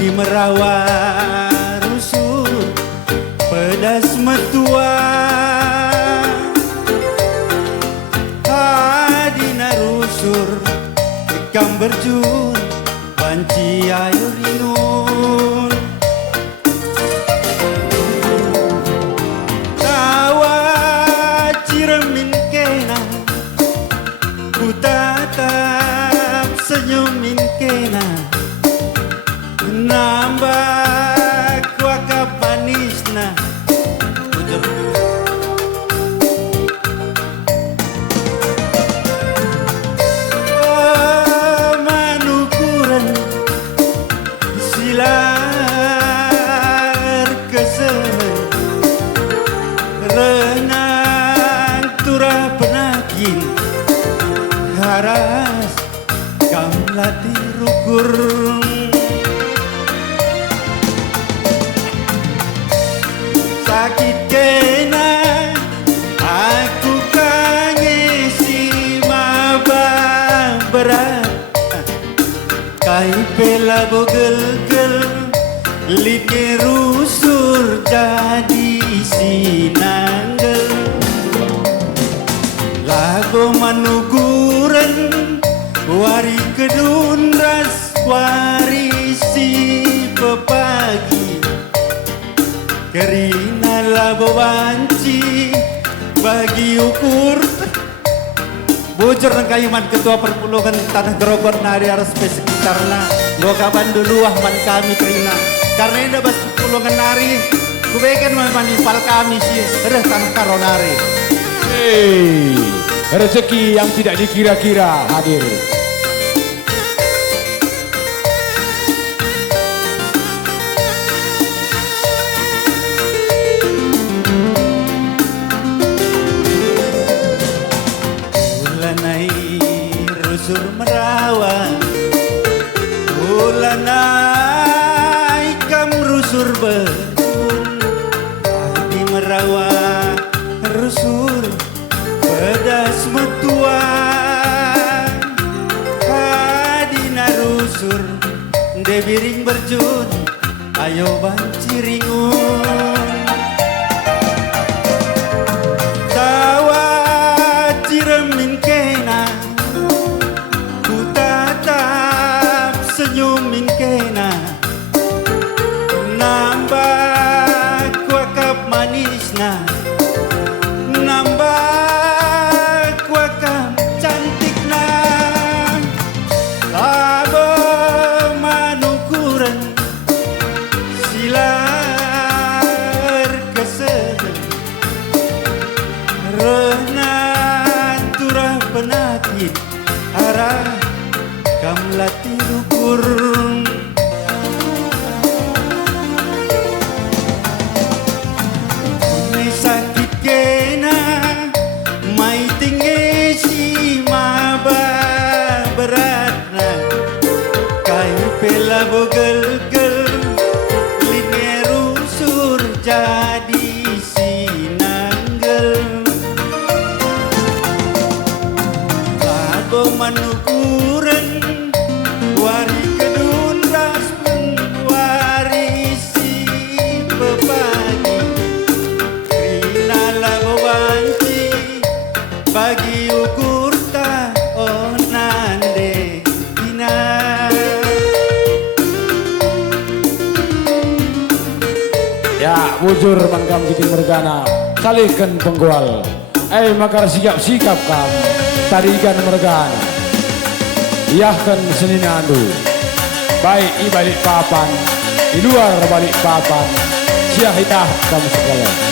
di Merawa rusur pedas metua hadina rusur ikam berjun banci air rinun tawa ciremin kena ku tatap senyumin kena nambah kuaka panisna manukuran silar kesehen renang turah penakin haras kam latih rukur sakit kena aku kangesi maba berat kai pela bogel-gel lini rusur jadi sinanggel lago manuguran wari kedun ras warisi pepagi kerina labo banci bagi ukur bocor ng kayuman ketua perpulungan tanah Grogol nari aras sekitarna loka bandu man kami kerina karena ini bas perpulungan nari kubaikan memanipal kami sih tanah karonari. Hei, rezeki yang tidak dikira-kira hadir. Rusur Merawa ulanai kam rusur berun di Merawa rusur pedas metua hadina rusur debiring berjun ayo banci ringun tawa ciremin kena senyumin kena nambah kuakap manisna nambah kuakap cantikna labo manukuran silar kesehen renang turah penakit arah kam latih ukur sakit kena mai tinggi si maba beratna kai pela bogel-gel lini rusur jadi sinanggel lago manukuran wari kedun ras warisi pepagi krina lago banci bagi ukur ta onande dina Ya, bujur mangkam kita mergana salihkan penggual makar sikap-sikap kam tarikan mergana iyahkan seninandu baik di balik papan di luar balik papan siahitah kamu sekalian.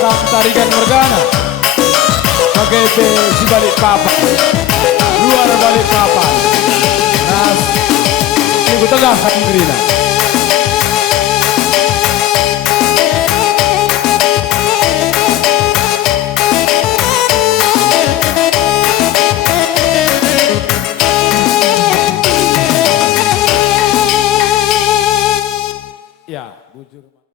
kam tarikan mergana. KGP si balik papan. Luar balik papan. Nas. Ibu tengah kan gerina. Ya, bujur.